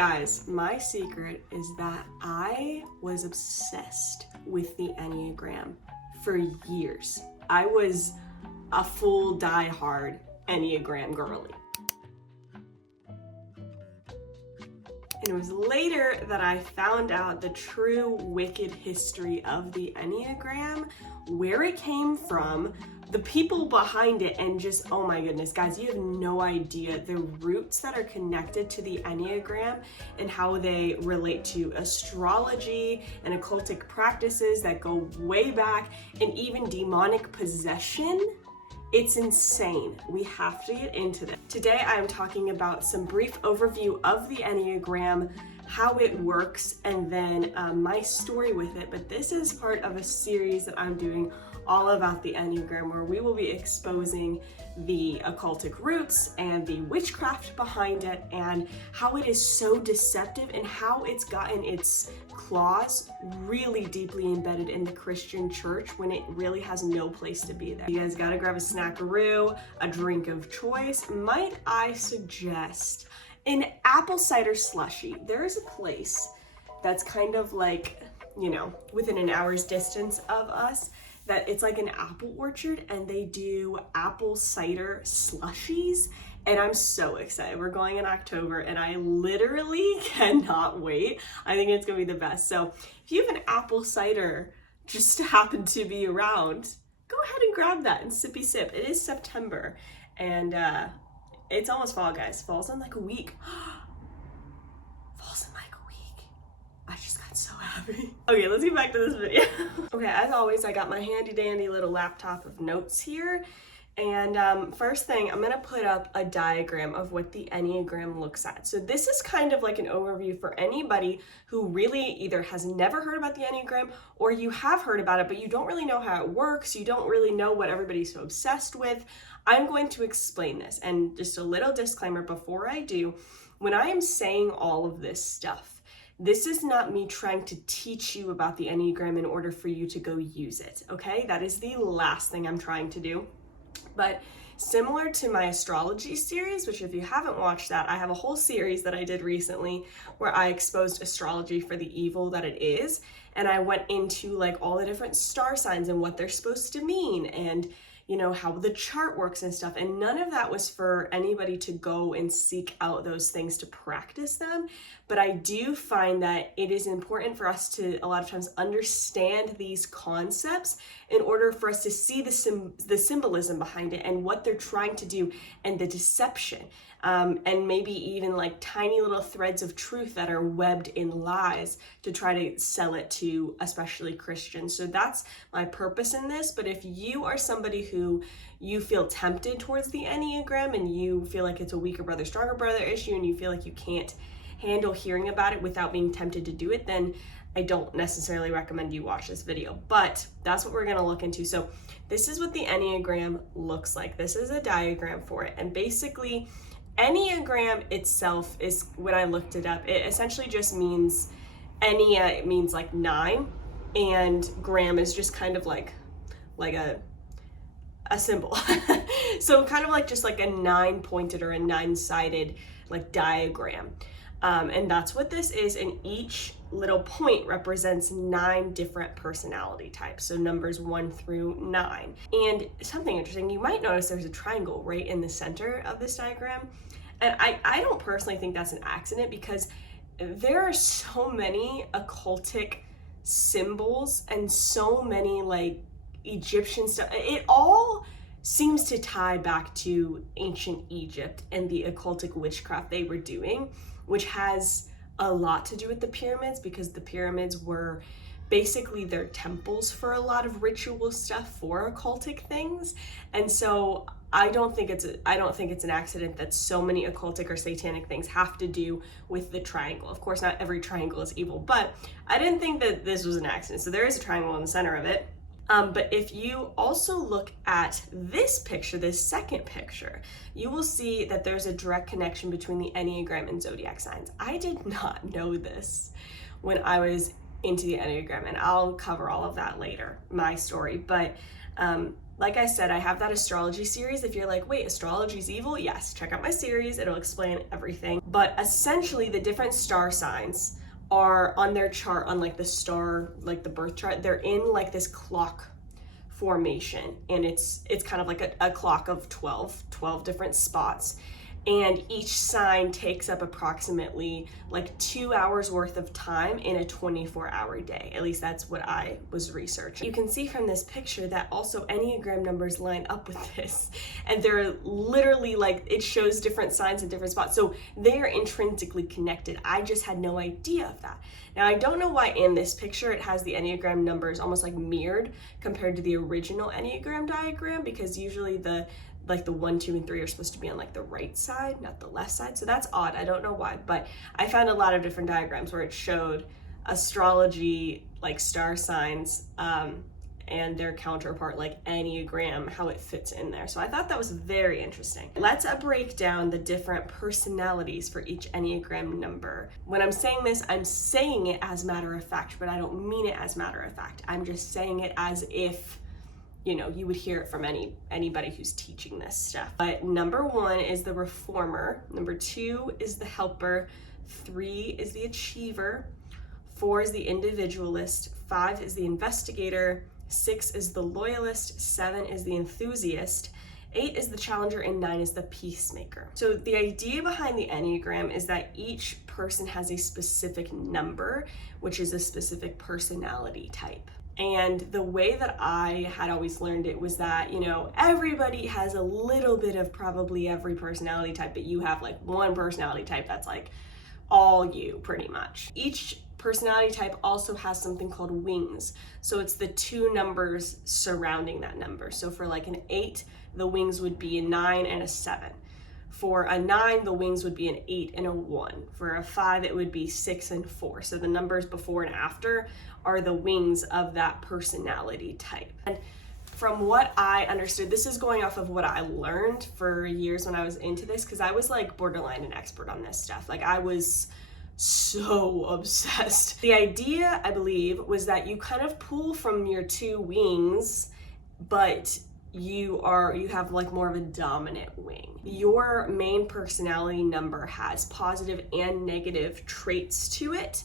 Guys, my secret is that I was obsessed with the Enneagram for years. I was a full die-hard Enneagram girly. And it was later that I found out the true wicked history of the Enneagram, where it came from, the people behind it, and just, oh my goodness, guys, you have no idea the roots that are connected to the Enneagram and how they relate to astrology and occultic practices that go way back, and even demonic possession. It's insane. We have to get into this. Today I am talking about some brief overview of the Enneagram, how it works, and then my story with it. But this is part of a series that I'm doing all about the Enneagram, where we will be exposing the occultic roots and the witchcraft behind it, and how it is so deceptive and how it's gotten its claws really deeply embedded in the Christian church when it really has no place to be there. You guys gotta grab a snackaroo, a drink of choice. Might I suggest an apple cider slushie? There is a place that's kind of like, you know, within an hour's distance of us, that it's like an apple orchard, and they do apple cider slushies, and I'm so excited. We're going in October and I literally cannot wait. I think it's gonna be the best. So if you have an apple cider just happen to be around, go ahead and grab that and sippy sip. It is September and it's almost fall, guys. Fall's in like a week. Fall's in like a week. I just got so happy. Okay, let's get back to this video. Okay, as always, I got my handy dandy little laptop of notes here. And first thing, I'm gonna put up a diagram of what the Enneagram looks at. So this is kind of like an overview for anybody who really either has never heard about the Enneagram, or you have heard about it, but you don't really know how it works. You don't really know what everybody's so obsessed with. I'm going to explain this. And just a little disclaimer before I do, when I am saying all of this stuff, this is not me trying to teach you about the Enneagram in order for you to go use it, okay? That is the last thing I'm trying to do. But similar to my astrology series, which if you haven't watched that, I have a whole series that I did recently where I exposed astrology for the evil that it is. And I went into like all the different star signs and what they're supposed to mean, and you know, how the chart works and stuff. And none of that was for anybody to go and seek out those things to practice them. But I do find that it is important for us to a lot of times understand these concepts in order for us to see the symbolism behind it and what they're trying to do, and the deception. And maybe even like tiny little threads of truth that are webbed in lies to try to sell it to especially Christians. So that's my purpose in this. But if you are somebody who you feel tempted towards the Enneagram, and you feel like it's a weaker brother, stronger brother issue, and you feel like you can't handle hearing about it without being tempted to do it, then I don't necessarily recommend you watch this video. But that's what we're gonna look into. So this is what the Enneagram looks like. This is a diagram for it. And basically, Enneagram itself is, when I looked it up, it essentially just means, Ennea, it means like 9, and gram is just kind of like a symbol. So kind of like just like a 9-pointed or a 9-sided like diagram. And that's what this is, and each little point represents 9 different personality types, so numbers 1 through 9. And something interesting, you might notice there's a triangle right in the center of this diagram, and I don't personally think that's an accident, because there are so many occultic symbols and so many like Egyptian stuff. It all seems to tie back to ancient Egypt and the occultic witchcraft they were doing, which has a lot to do with the pyramids, because the pyramids were basically their temples for a lot of ritual stuff for occultic things. And so I don't think it's an accident that so many occultic or satanic things have to do with the triangle. Of course, not every triangle is evil, but I didn't think that this was an accident. So there is a triangle in the center of it. But if you also look at this picture, this second picture, you will see that there's a direct connection between the Enneagram and zodiac signs. I did not know this when I was into the Enneagram, and I'll cover all of that later, my story. But Like I said, I have that astrology series. If you're like, wait, astrology's evil? Yes, check out my series. It'll explain everything. But essentially, the different star signs are on their chart, on like the star, like the birth chart. They're in like this clock formation, and it's kind of like a clock of 12 different spots. And each sign takes up approximately like 2 hours worth of time in a 24-hour day. At least that's what I was researching. You can see from this picture that also Enneagram numbers line up with this. And they're literally like, it shows different signs in different spots. So they're intrinsically connected. I just had no idea of that. Now, I don't know why in this picture it has the Enneagram numbers almost like mirrored compared to the original Enneagram diagram, because usually the 1, 2, and 3 are supposed to be on like the right side, not the left side. So that's odd. I don't know why, but I found a lot of different diagrams where it showed astrology, like star signs, and their counterpart, like Enneagram, how it fits in there. So I thought that was very interesting. Let's break down the different personalities for each Enneagram number. When I'm saying this, I'm saying it as matter of fact, but I don't mean it as matter of fact. I'm just saying it as if, you know, you would hear it from anybody who's teaching this stuff. But number 1 is the reformer. Number 2 is the helper. 3 is the achiever. 4 is the individualist. 5 is the investigator. 6 is the loyalist. 7 is the enthusiast. 8 is the challenger, and 9 is the peacemaker. So the idea behind the Enneagram is that each person has a specific number, which is a specific personality type. And the way that I had always learned it was that, you know, everybody has a little bit of probably every personality type, but you have like one personality type that's like all you pretty much. Each personality type also has something called wings. So it's the 2 numbers surrounding that number. So for like an 8, the wings would be a 9 and a 7. For a 9, the wings would be an 8 and a 1. For a 5, it would be 6 and 4. So the numbers before and after are the wings of that personality type. And from what I understood, this is going off of what I learned for years when I was into this, because I was like borderline an expert on this stuff. Like I was so obsessed. The idea, I believe, was that you kind of pull from your 2 wings, but you have like more of a dominant wing. Your main personality number has positive and negative traits to it,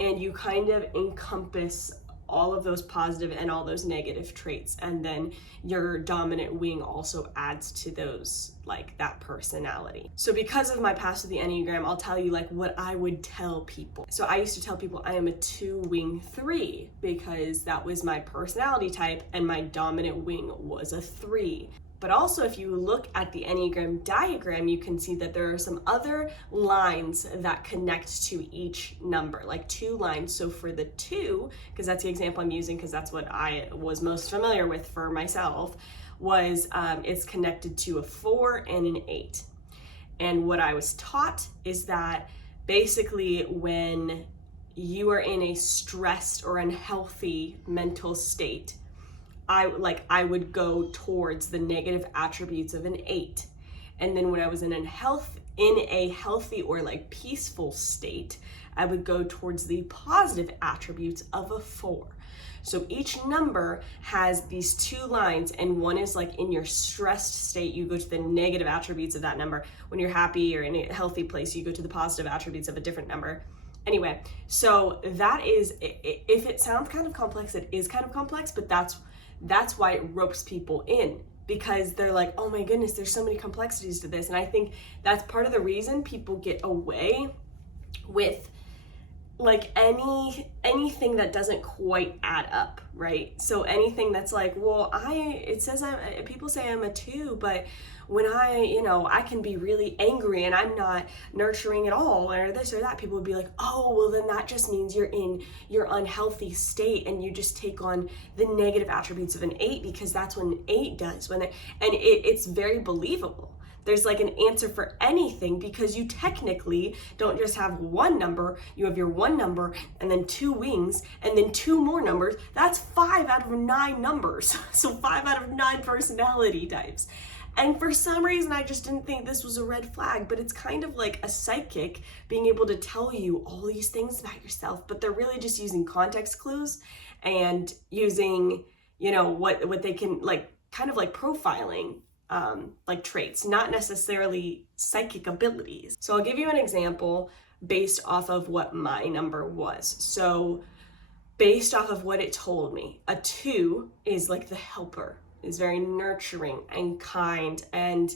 and you kind of encompass all of those positive and all those negative traits, and then your dominant wing also adds to those, like that personality. So because of my past with the Enneagram, I'll tell you like what I would tell people. So I used to tell people I am a 2 wing 3 because that was my personality type, and my dominant wing was a 3. But also, if you look at the Enneagram diagram, you can see that there are some other lines that connect to each number, like 2 lines. So for the 2, because that's the example I'm using, because that's what I was most familiar with for myself, was it's connected to a 4 and an 8. And what I was taught is that basically when you are in a stressed or unhealthy mental state, I would go towards the negative attributes of an 8. And then when I was in a healthy or like peaceful state, I would go towards the positive attributes of a 4. So each number has these 2 lines, and one is like in your stressed state, you go to the negative attributes of that number. When you're happy or in a healthy place, you go to the positive attributes of a different number. Anyway, so that is, if it sounds kind of complex, it is kind of complex, but that's why it ropes people in, because they're like, oh my goodness, there's so many complexities to this. And I think that's part of the reason people get away with like anything that doesn't quite add up, right? So anything that's like, well, people say I'm a 2, but when I can be really angry and I'm not nurturing at all, or this or that, people would be like, oh, well then that just means you're in your unhealthy state and you just take on the negative attributes of an 8, because that's what an 8 does. It's very believable. There's like an answer for anything, because you technically don't just have one number, you have your one number and then 2 wings and then 2 more numbers. That's 5 out of 9 numbers. So 5 out of 9 personality types. And for some reason, I just didn't think this was a red flag, but it's kind of like a psychic being able to tell you all these things about yourself, but they're really just using context clues and using, what they can like kind of like profiling like traits, not necessarily psychic abilities. So I'll give you an example based off of what my number was. So based off of what it told me, a 2 is like the helper, is very nurturing and kind and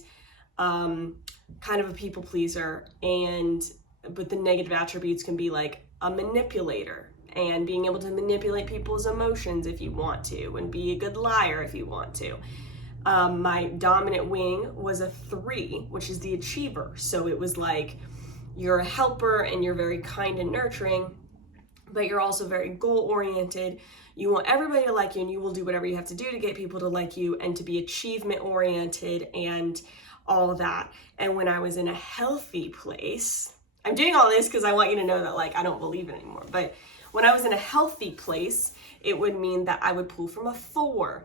kind of a people pleaser, but the negative attributes can be like a manipulator and being able to manipulate people's emotions if you want to, and be a good liar if you want to. My dominant wing was a 3, which is the achiever. So it was like you're a helper and you're very kind and nurturing, but you're also very goal-oriented. You want everybody to like you, and you will do whatever you have to do to get people to like you and to be achievement-oriented and all of that. And when I was in a healthy place, I'm doing all this because I want you to know that like I don't believe it anymore, but when I was in a healthy place, it would mean that I would pull from a 4.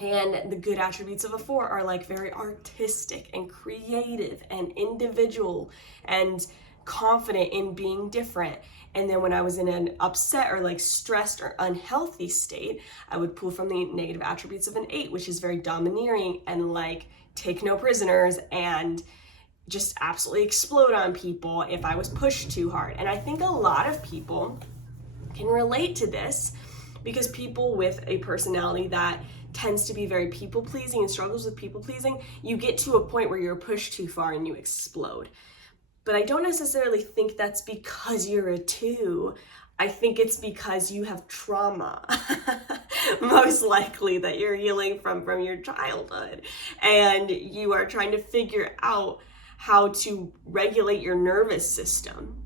And the good attributes of a 4 are like very artistic and creative and individual and confident in being different. And then when I was in an upset or like stressed or unhealthy state, I would pull from the negative attributes of an 8, which is very domineering and like take no prisoners and just absolutely explode on people if I was pushed too hard. And I think a lot of people can relate to this, because people with a personality that tends to be very people pleasing and struggles with people pleasing, you get to a point where you're pushed too far and you explode. But I don't necessarily think that's because you're a 2. I think it's because you have trauma, most likely, that you're healing from your childhood, and you are trying to figure out how to regulate your nervous system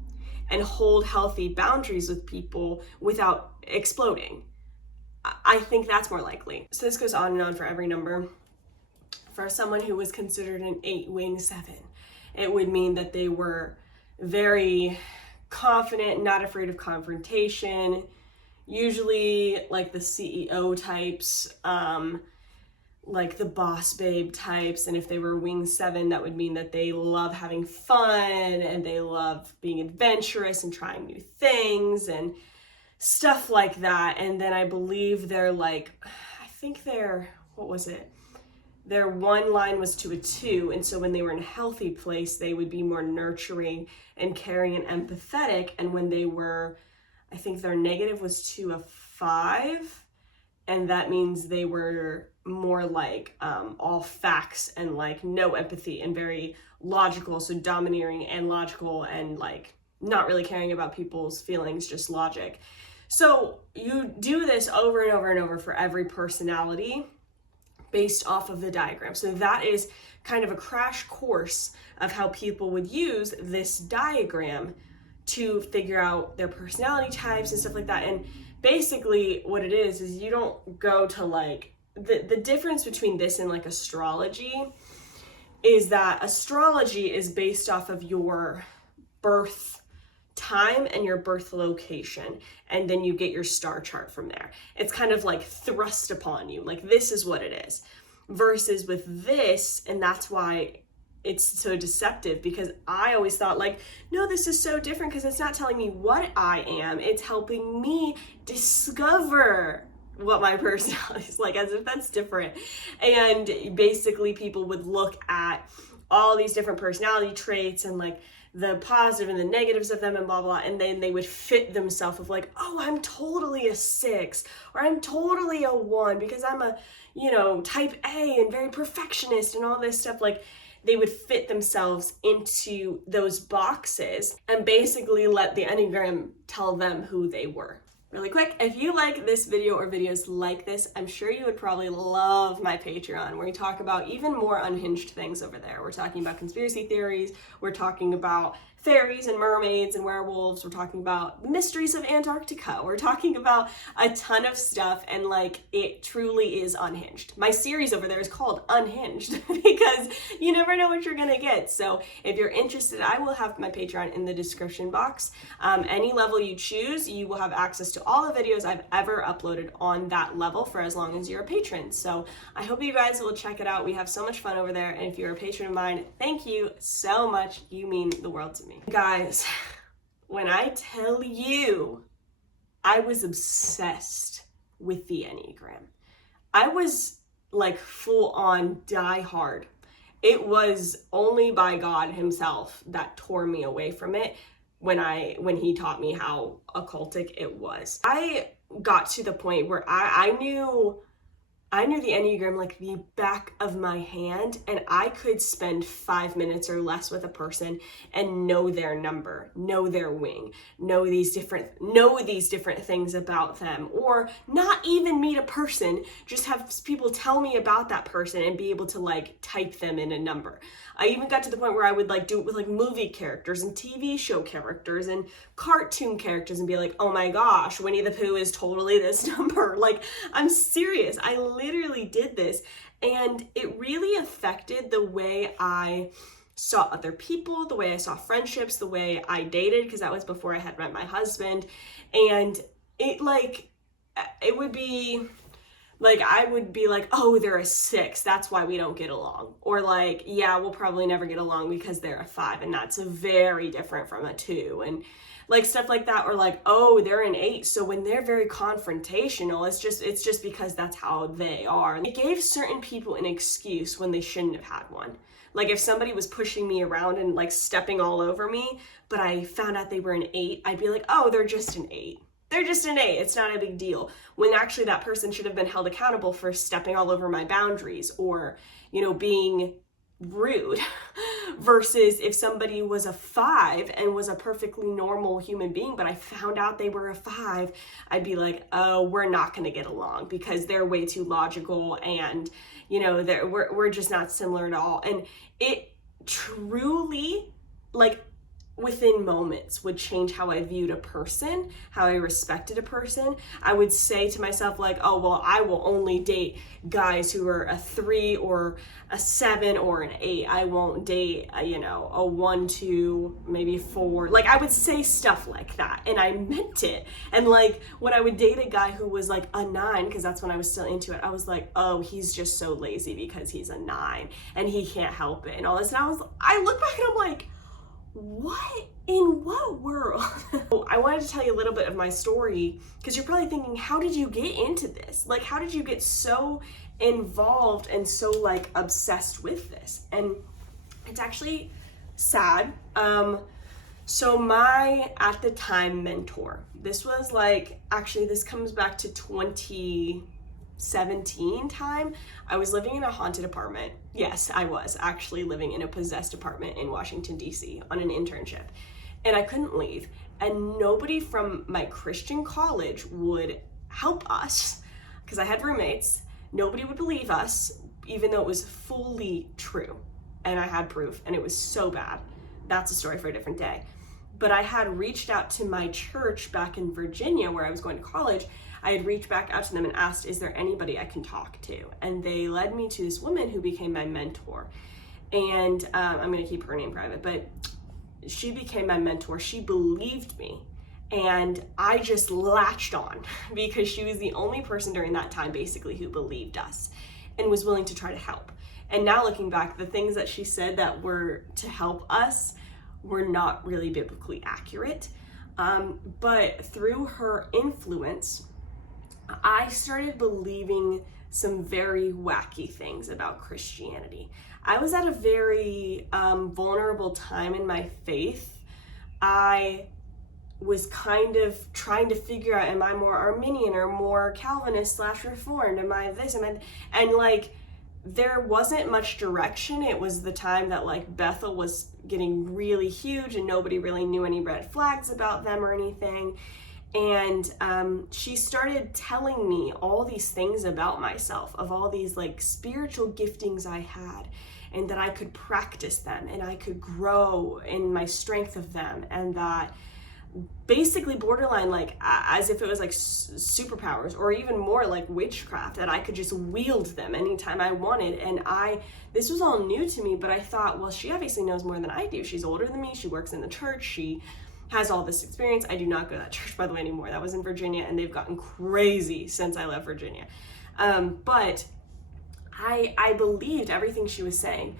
and hold healthy boundaries with people without exploding. I think that's more likely. So this goes on and on for every number. For someone who was considered an 8 wing 7, it would mean that they were very confident, not afraid of confrontation, usually like the CEO types, like the boss babe types. And if they were wing 7, that would mean that they love having fun and they love being adventurous and trying new things and stuff like that. And then I believe they're like, I think they're, what was it? Their one line was to a 2, and so when they were in a healthy place, they would be more nurturing and caring and empathetic. And when they were, I think their negative was to a 5, and that means they were more like all facts and like no empathy and very logical, so domineering and logical and like not really caring about people's feelings, just logic. So you do this over and over and over for every personality based off of the diagram. So that is kind of a crash course of how people would use this diagram to figure out their personality types and stuff like that. And basically what it is you don't go to like, the difference between this and like astrology is that astrology is based off of your birth time and your birth location, and then you get your star chart from there. It's kind of like thrust upon you, like this is what it is, versus with this, and that's why it's so deceptive, because I always thought like, no, this is so different because it's not telling me what I am, it's helping me discover what my personality is, like as if that's different. And basically people would look at all these different personality traits and like the positive and the negatives of them and blah, blah, and then they would fit themselves of like, oh, I'm totally a 6, or I'm totally a 1 because I'm a, type A and very perfectionist and all this stuff. Like they would fit themselves into those boxes and basically let the enneagram tell them who they were. Really quick, if you like this video or videos like this, I'm sure you would probably love my Patreon, where we talk about even more unhinged things over there. We're talking about conspiracy theories, we're talking about fairies and mermaids and werewolves, we're talking about mysteries of Antarctica, we're talking about a ton of stuff, and like it truly is unhinged. My series over there is called Unhinged because you never know what you're gonna get. So if you're interested, I will have my Patreon in the description box. Any level you choose, you will have access to all the videos I've ever uploaded on that level for as long as you're a patron. So I hope you guys will check it out. We have so much fun over there, and if you're a patron of mine, thank you so much. You mean the world to me. Guys, when I tell you I was obsessed with the Enneagram, I was like full on die hard. It was only by God himself that tore me away from it when he taught me how occultic it was. I got to the point where I knew the enneagram like the back of my hand, and I could spend 5 minutes or less with a person and know their number, know their wing, know these different things about them, or not even meet a person, just have people tell me about that person and be able to like type them in a number. I even got to the point where I would like do it with like movie characters and TV show characters and cartoon characters and be like, oh my gosh, Winnie the Pooh is totally this number. Like, I'm serious. I literally did this, and it really affected the way I saw other people, the way I saw friendships, the way I dated, because that was before I had met my husband. And it would be like, I would be like, oh, they're a 6, that's why we don't get along. Or like, yeah, we'll probably never get along because they're a 5, and that's very different from a 2. And like stuff like that. Or like, oh, they're an 8, so when they're very confrontational, it's just because that's how they are. It gave certain people an excuse when they shouldn't have had one. Like if somebody was pushing me around and like stepping all over me, but I found out they were an 8, I'd be like, oh, they're just an 8. They're just an 8. It's not a big deal. When actually that person should have been held accountable for stepping all over my boundaries or, being rude. Versus if somebody was a 5 and was a perfectly normal human being, but I found out they were a 5, I'd be like, oh, we're not going to get along because they're way too logical, and, we're just not similar at all. And it truly, like, within moments would change how I viewed a person, how I respected a person. I would say to myself like, oh, well, I will only date guys who are a 3 or a 7 or an 8. I won't date a 1, 2, maybe 4. Like I would say stuff like that, and I meant it. And like when I would date a guy who was like a 9, because that's when I was still into it, I was like, oh, he's just so lazy because he's a 9 and he can't help it and all this. And I look back and I'm like, what in what world? I wanted to tell you a little bit of my story, because you're probably thinking, how did you get into this? Like, how did you get so involved and so like obsessed with this? And it's actually sad. So my, at the time, mentor, this was like, actually this comes back to 2017 time. I was living in a haunted apartment. Yes, I was actually living in a possessed apartment in Washington, D.C. on an internship. And I couldn't leave. And nobody from my Christian college would help us because I had roommates. Nobody would believe us, even though it was fully true. And I had proof, and it was so bad. That's a story for a different day. But I had reached out to my church back in Virginia where I was going to college. I had reached back out to them and asked, is there anybody I can talk to? And they led me to this woman who became my mentor. And I'm going to keep her name private, but she became my mentor. She believed me. And I just latched on because she was the only person during that time basically who believed us and was willing to try to help. And now looking back, the things that she said that were to help us were not really biblically accurate. But through her influence, I started believing some very wacky things about Christianity. I was at a very vulnerable time in my faith. I was kind of trying to figure out, am I more Arminian or more Calvinist / Reformed? Am I this? And like, there wasn't much direction. It was the time that like Bethel was getting really huge and nobody really knew any red flags about them or anything. And she started telling me all these things about myself, of all these like spiritual giftings I had, and that I could practice them and I could grow in my strength of them, and that basically borderline like as if it was like superpowers, or even more like witchcraft, that I could just wield them anytime I wanted. And this was all new to me, but I thought, well, she obviously knows more than I do. She's older than me. She works in the church. She has all this experience. I do not go to that church, by the way, anymore. That was in Virginia, and they've gotten crazy since I left Virginia. But I believed everything she was saying.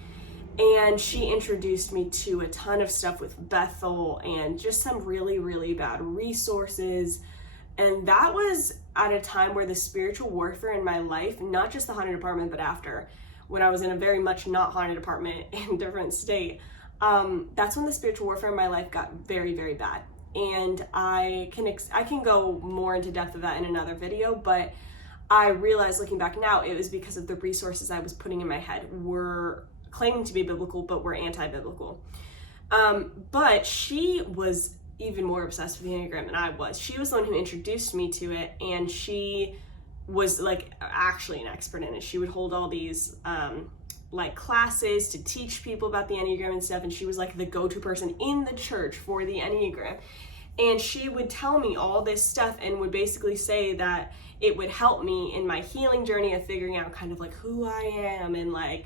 And she introduced me to a ton of stuff with Bethel and just some really, really bad resources And that was at a time where the spiritual warfare in my life, not just the haunted apartment, but after, when I was in a very much not haunted apartment in a different state, that's when the spiritual warfare in my life got very, very bad. And I can go more into depth of that in another video, but I realized looking back now, it was because of the resources I was putting in my head were claiming to be biblical, but were anti-biblical. But she was even more obsessed with the enneagram than I was. She was the one who introduced me to it, and she was like actually an expert in it. She would hold all these like classes to teach people about the enneagram and stuff, and she was like the go-to person in the church for the enneagram. And she would tell me all this stuff and would basically say that it would help me in my healing journey of figuring out kind of like who I am and like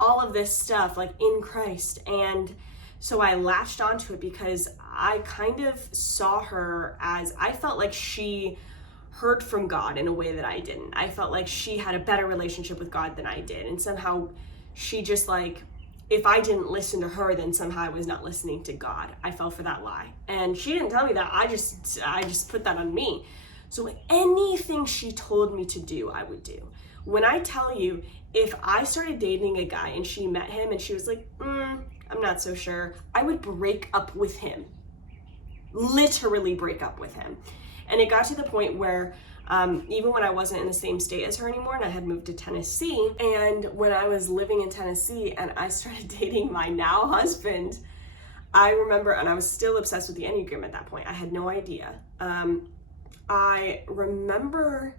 all of this stuff like in Christ. And so I latched onto it because I kind of saw her as, I felt like she heard from God in a way that I didn't. I felt like she had a better relationship with God than I did. And somehow she just like, if I didn't listen to her, then somehow I was not listening to God. I fell for that lie. And she didn't tell me that. I just put that on me. So anything she told me to do, I would do. When I tell you, if I started dating a guy and she met him and she was like, I'm not so sure, I would break up with him. Literally break up with him. And it got to the point where even when I wasn't in the same state as her anymore and I had moved to Tennessee, and when I was living in Tennessee and I started dating my now husband, I remember, and I was still obsessed with the Enneagram at that point. I had no idea. I remember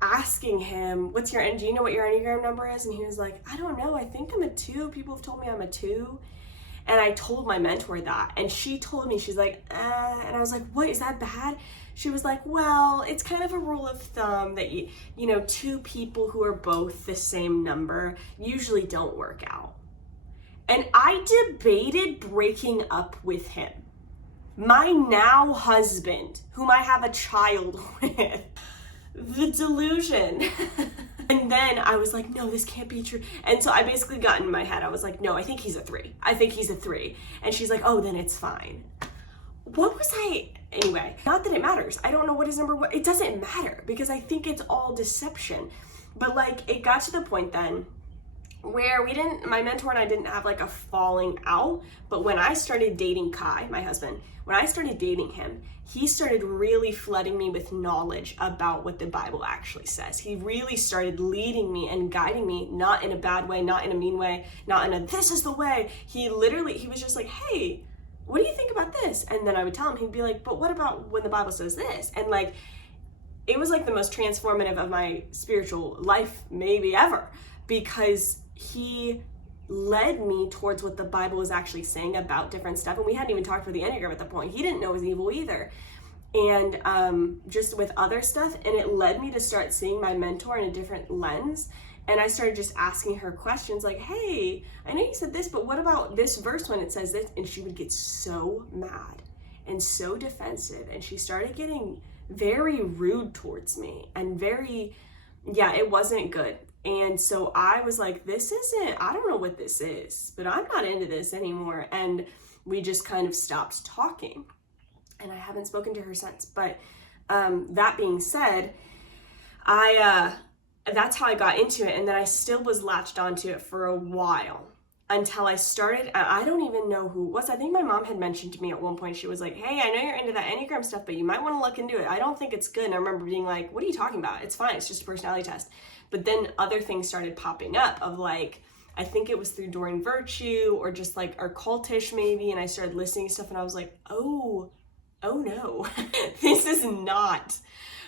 asking him, do you know what your Enneagram number is? And he was like, I don't know, I think I'm a 2. People have told me I'm a 2. And I told my mentor that, and she told me, she's like, and I was like, what, is that bad? She was like, well, it's kind of a rule of thumb that you know, 2 people who are both the same number usually don't work out. And I debated breaking up with him. My now husband, whom I have a child with. The delusion. And then I was like, no, this can't be true. And so I basically got in my head, I was like, no, I think he's a 3. I think he's a 3. And she's like, oh, then it's fine. What was anyway, not that it matters. I don't know what his number was. It doesn't matter because I think it's all deception. But like, it got to the point then where my mentor and I didn't have like a falling out, but when I started dating Kai, my husband, when I started dating him, he started really flooding me with knowledge about what the Bible actually says. He really started leading me and guiding me, not in a bad way, not in a mean way, not in a this is the way. He was just like, hey, what do you think about this? And then I would tell him, he'd be like, but what about when the Bible says this? And like, it was like the most transformative of my spiritual life maybe ever, because he led me towards what the Bible was actually saying about different stuff. And we hadn't even talked about the Enneagram at the point. He didn't know it was evil either. And just with other stuff. And it led me to start seeing my mentor in a different lens. And I started just asking her questions like, hey, I know you said this, but what about this verse when it says this? And she would get so mad and so defensive. And she started getting very rude towards me and it wasn't good. And so I was like, I don't know what this is, but I'm not into this anymore. And we just kind of stopped talking. And I haven't spoken to her since. But that being said, that's how I got into it. And then I still was latched onto it for a while until I started, I don't even know who it was. I think my mom had mentioned to me at one point, she was like, hey, I know you're into that Enneagram stuff, but you might want to look into it. I don't think it's good. And I remember being like, what are you talking about? It's fine. It's just a personality test. But then other things started popping up of like, I think it was through Doreen Virtue or just like our cultish maybe. And I started listening to stuff and I was like, oh no, this is not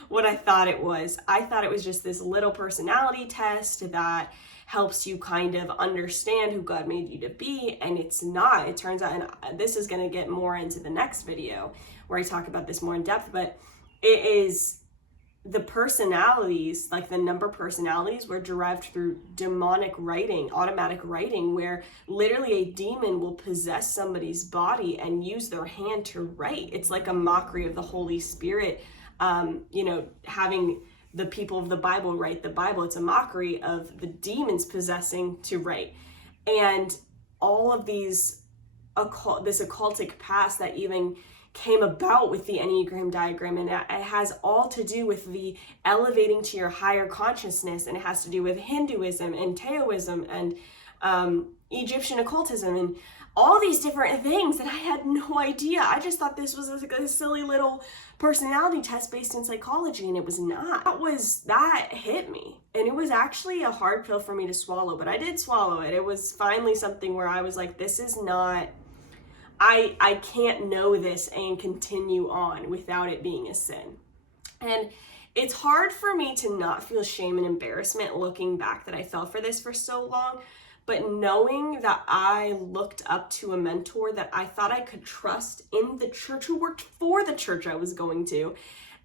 what I thought it was. I thought it was just this little personality test that helps you kind of understand who God made you to be, and it's not. It turns out, and this is going to get more into the next video where I talk about this more in depth, but it is the personalities, like the number personalities, were derived through demonic writing, automatic writing, where literally a demon will possess somebody's body and use their hand to write. It's like a mockery of the Holy Spirit, having the people of the Bible write the Bible. It's a mockery of the demons possessing to write. And all of these this occultic past that even came about with the Enneagram diagram, and it has all to do with the elevating to your higher consciousness, and it has to do with Hinduism and Taoism and Egyptian occultism and all these different things that I had no idea. I just thought this was like a silly little personality test based in psychology, and it was not. That hit me, and it was actually a hard pill for me to swallow, but I did swallow it. It was finally something where I was like, this is not, I can't know this and continue on without it being a sin. And it's hard for me to not feel shame and embarrassment looking back that I fell for this for so long. But knowing that I looked up to a mentor that I thought I could trust in the church, who worked for the church I was going to,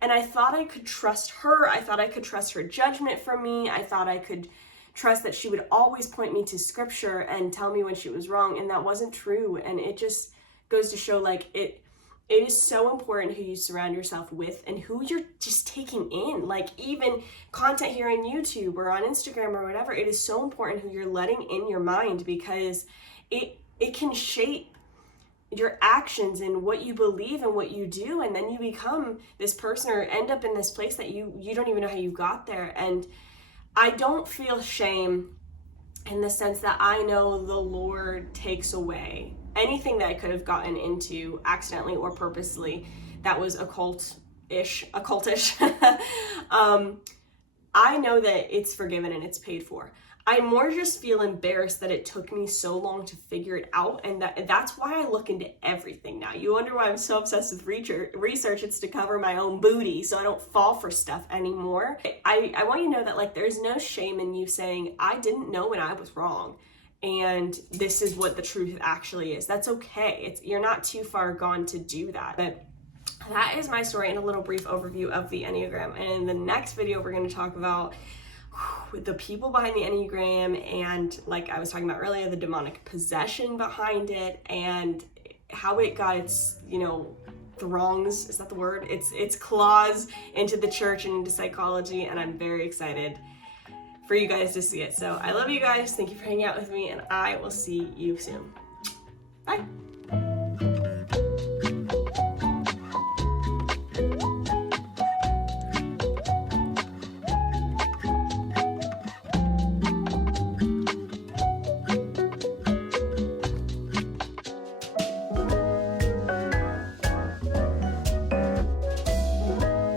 and I thought I could trust her, I thought I could trust her judgment for me, I thought I could trust that she would always point me to scripture and tell me when she was wrong, and that wasn't true. And it just goes to show, like, it is so important who you surround yourself with and who you're just taking in. Like, even content here on YouTube or on Instagram or whatever, it is so important who you're letting in your mind, because it can shape your actions and what you believe and what you do, and then you become this person or end up in this place that you don't even know how you got there. And I don't feel shame in the sense that I know the Lord takes away anything that I could have gotten into accidentally or purposely that was occultish. I know that it's forgiven and it's paid for. I more just feel embarrassed that it took me so long to figure it out, and that's why I look into everything now. You wonder why I'm so obsessed with research. It's to cover my own booty so I don't fall for stuff anymore. I want you to know that, like, there's no shame in you saying, I didn't know when I was wrong, and this is what the truth actually is. That's okay. You're not too far gone to do that. But that is my story and a little brief overview of the Enneagram. And in the next video, we're going to talk about the people behind the Enneagram, and, like I was talking about earlier, the demonic possession behind it, and how it got its, throngs, is that the word? Its claws into the church and into psychology, and I'm very excited for you guys to see it. So I love you guys. Thank you for hanging out with me, and I will see you soon. Bye.